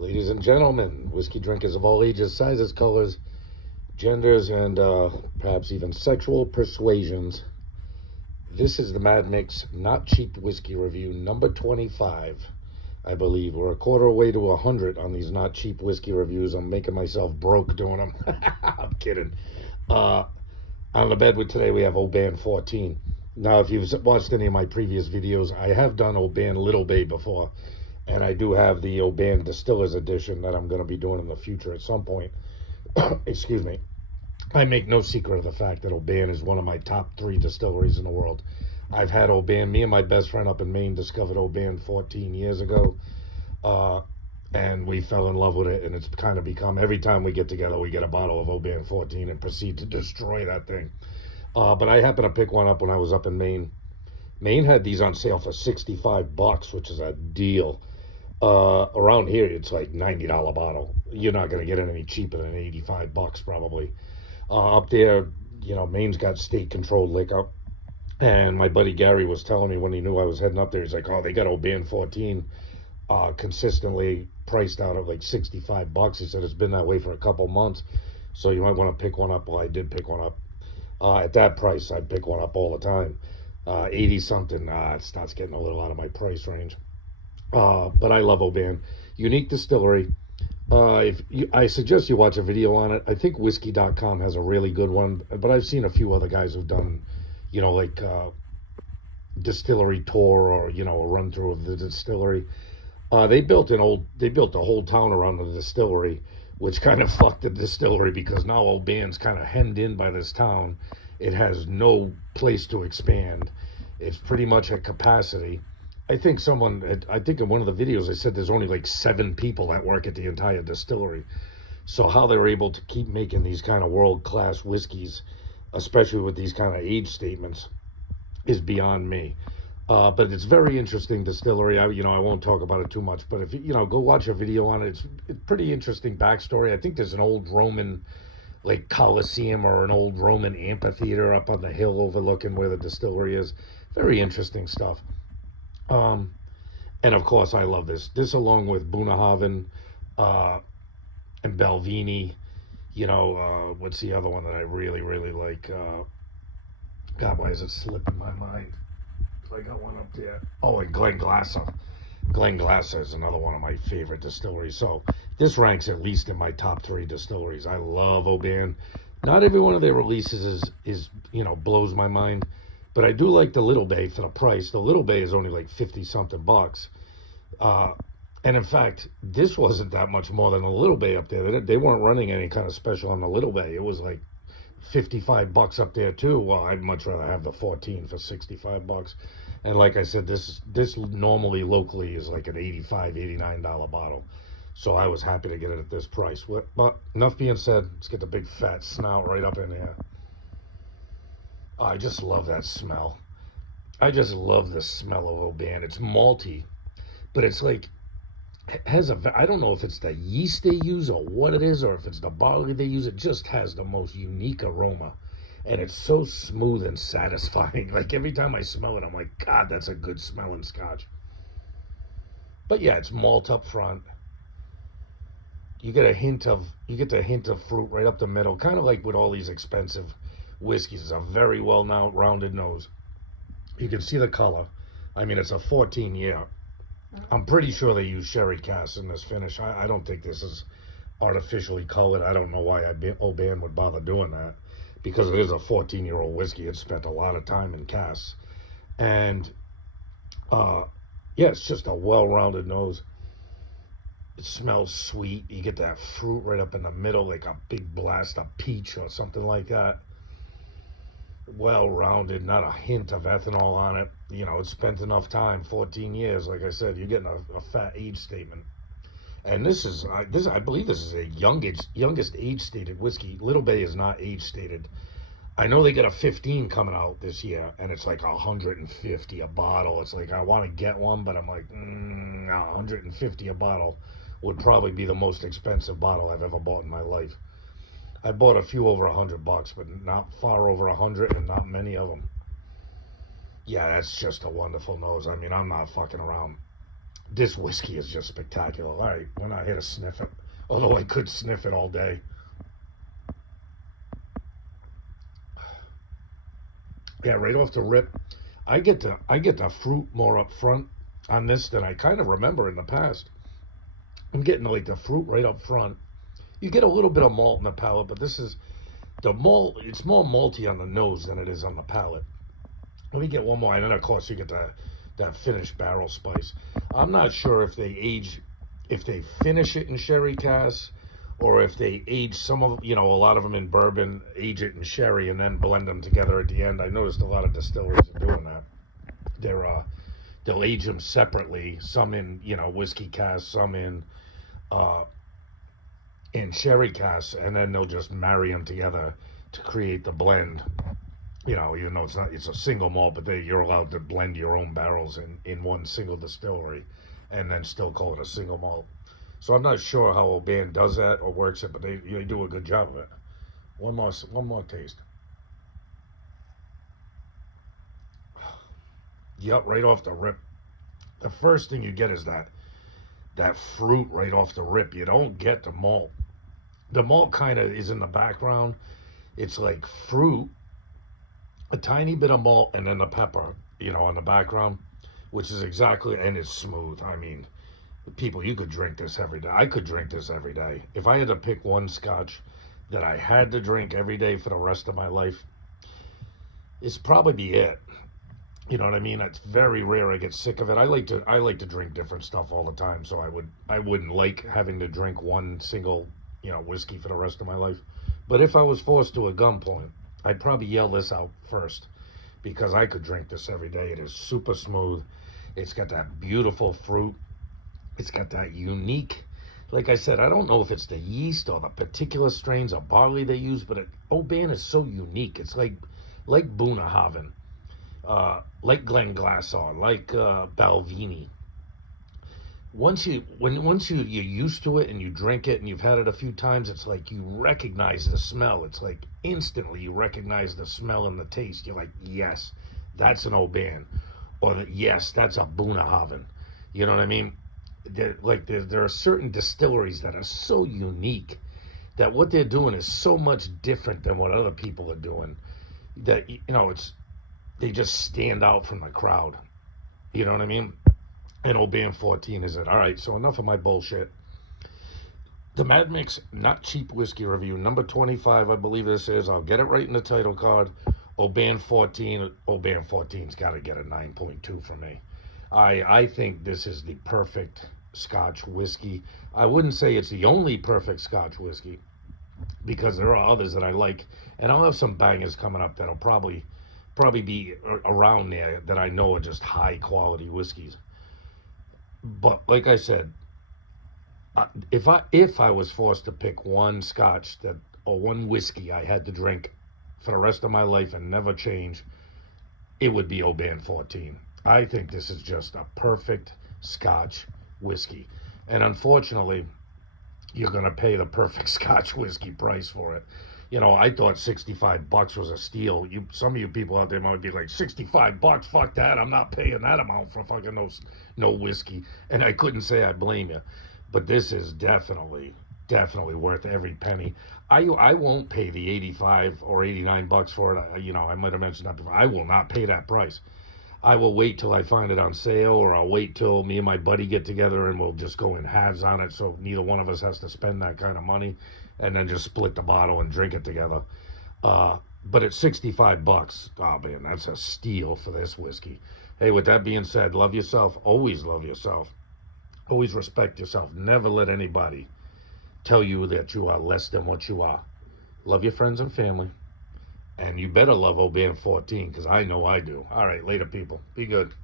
Ladies and gentlemen, whiskey drinkers of all ages, sizes, colors, genders, and perhaps even sexual persuasions, this is the Mad Mix Not Cheap Whiskey Review number 25. I believe we're a quarter away to 100 on these Not Cheap Whiskey Reviews. I'm making myself broke doing them. I'm kidding. Uh, on the bed with today, we have Oban 14. Now, if you've watched any of my previous videos, I have done Oban Little Bay before. And I do have the Oban Distillers Edition that I'm going to be doing in the future at some point. Excuse me. I make no secret of the fact that Oban is one of my top 3 distilleries in the world. I've had Oban. Me and my best friend up in Maine discovered Oban 14 years ago. Uh, and we fell in love with it. And it's kind of become, every time we get together, we get a bottle of Oban 14 and proceed to destroy that thing. But I happened to pick one up when I was up in Maine. Maine had these on sale for $65, which is a deal. Around here, it's like $90 bottle. You're not going to get it any cheaper than $85 probably. Up there, Maine's got state-controlled liquor. And my buddy Gary was telling me when he knew I was heading up there, he's like, oh, they got Oban 14 consistently priced out at like $65. He said it's been that way for a couple months. So you might want to pick one up. Well, I did pick one up. At that price, I'd pick one up all the time. 80-something, it starts getting a little out of my price range. But I love Oban. Unique distillery. I suggest you watch a video on it. I think whiskey.com has a really good one, but I've seen a few other guys who've done, like distillery tour or a run through of the distillery. They built a whole town around the distillery, which kind of fucked the distillery because now Oban's kind of hemmed in by this town. It has no place to expand. It's pretty much at capacity. I think in one of the videos they said there's only like 7 people that work at the entire distillery. So how they're able to keep making these kind of world-class whiskeys, especially with these kind of age statements, is beyond me. But it's very interesting distillery. I won't talk about it too much, but if go watch a video on it. It's pretty interesting backstory. I think there's an old Roman like Colosseum or an old Roman amphitheater up on the hill overlooking where the distillery is. Very interesting stuff. And of course, I love this. This, along with Bunnahabhain, and Balvenie. What's the other one that I really, really like? God, why is it slipping my mind? I got one up there. Oh, and Glenglassaugh. Glenglassaugh is another one of my favorite distilleries. So this ranks at least in my top 3 distilleries. I love Oban. Not every one of their releases is blows my mind. But I do like the Little Bay for the price. The Little Bay is only like 50-something bucks. And in fact, this wasn't that much more than the Little Bay up there. They weren't running any kind of special on the Little Bay. It was like $55 up there too. Well, I'd much rather have the 14 for $65. And like I said, this normally locally is like an $85, $89 bottle. So I was happy to get it at this price. But enough being said, let's get the big fat snout right up in here. I just love that smell. I just love the smell of Oban. It's malty, but it's like, I don't know if it's the yeast they use or what it is, or if it's the barley they use. It just has the most unique aroma. And it's so smooth and satisfying. Like every time I smell it, I'm like, God, that's a good smelling scotch. But yeah, it's malt up front. You get the hint of fruit right up the middle, kind of like with all these expensive whiskeys. It's a very well now rounded nose. You can see the color. I mean, it's a 14 year. I'm pretty sure they use sherry casks in this finish. I don't think this is artificially colored. I don't know why Oban would bother doing that, because it is a 14-year-old whiskey. It spent a lot of time in casks. And yeah, it's just a well-rounded nose. It smells sweet. You get that fruit right up in the middle, like a big blast of peach or something like that. Well-rounded, not a hint of ethanol on it. It's spent enough time, 14 years. Like I said, you're getting a fat age statement. And I believe this is a youngest age stated whiskey. Little Bay is not age stated. I know they got a 15 coming out this year, and it's like 150 a bottle. It's like I want to get one, but I'm like, 150 a bottle would probably be the most expensive bottle I've ever bought in my life. I bought a few over $100, but not far over 100, and not many of them. Yeah, that's just a wonderful nose. I mean, I'm not fucking around. This whiskey is just spectacular. All right, we're not here to sniff it, although I could sniff it all day. Yeah, right off the rip, I get the fruit more up front on this than I kind of remember in the past. I'm getting like the fruit right up front. You get a little bit of malt in the palate, but this is the malt. It's more malty on the nose than it is on the palate. Let me get one more, and then of course you get that finished barrel spice. I'm not sure if they finish it in sherry casks, or if they age some of, a lot of them in bourbon, age it in sherry, and then blend them together at the end. I noticed a lot of distilleries are doing that. They'll age them separately, some in whiskey casks, some uh, in sherry casks, and then they'll just marry them together to create the blend. Even though it's a single malt, but you're allowed to blend your own barrels in one single distillery, and then still call it a single malt. So I'm not sure how Oban does that or works it, but they do a good job of it. One more taste. Yep, right off the rip. The first thing you get is that fruit right off the rip. You don't get the malt. The malt kind of is in the background. It's like fruit, a tiny bit of malt, and then the pepper, in the background, which is exactly, and it's smooth. I mean, people, you could drink this every day. I could drink this every day. If I had to pick one scotch that I had to drink every day for the rest of my life, it's probably be it. You know what I mean? It's very rare I get sick of it. I like to drink different stuff all the time, so I wouldn't like having to drink one single, whiskey for the rest of my life. But if I was forced to a gunpoint, I'd probably yell this out first because I could drink this every day. It is super smooth. It's got that beautiful fruit. It's got that unique, like I said, I don't know if it's the yeast or the particular strains of barley they use, but Oban is so unique. It's like Bunnahabhain, like Glenglassaugh, like Balvenie. Once you're used to it and you drink it and you've had it a few times, it's like you recognize the smell. It's like instantly you recognize the smell and the taste. You're like, yes, that's an Oban, or yes, that's a Bunnahabhain. You know what I mean? There are certain distilleries that are so unique that what they're doing is so much different than what other people are doing that it's they just stand out from the crowd. You know what I mean? And Oban 14 is it. All right, so enough of my bullshit. The Mad Mix Not Cheap Whiskey Review, number 25, I believe this is. I'll get it right in the title card. Oban 14. Oban 14's got to get a 9.2 for me. I think this is the perfect Scotch whiskey. I wouldn't say it's the only perfect Scotch whiskey because there are others that I like, and I'll have some bangers coming up that'll probably be around there that I know are just high quality whiskeys. But like I said, if I was forced to pick one Scotch that or one whiskey I had to drink for the rest of my life and never change, it would be Oban 14. I think this is just a perfect Scotch whiskey. And unfortunately, you're going to pay the perfect Scotch whiskey price for it. I thought $65 was a steal. Some of you people out there might be like, $65, fuck that. I'm not paying that amount for fucking no whiskey. And I couldn't say I blame you. But this is definitely worth every penny. I won't pay the 85 or $89 for it. I might have mentioned that before. I will not pay that price. I will wait till I find it on sale, or I'll wait till me and my buddy get together and we'll just go in halves on it, so neither one of us has to spend that kind of money, and then just split the bottle and drink it together. But at $65, oh man, that's a steal for this whiskey. Hey, with that being said, love yourself. Always love yourself. Always respect yourself. Never let anybody tell you that you are less than what you are. Love your friends and family. And you better love Oban 14, because I know I do. All right, later, people. Be good.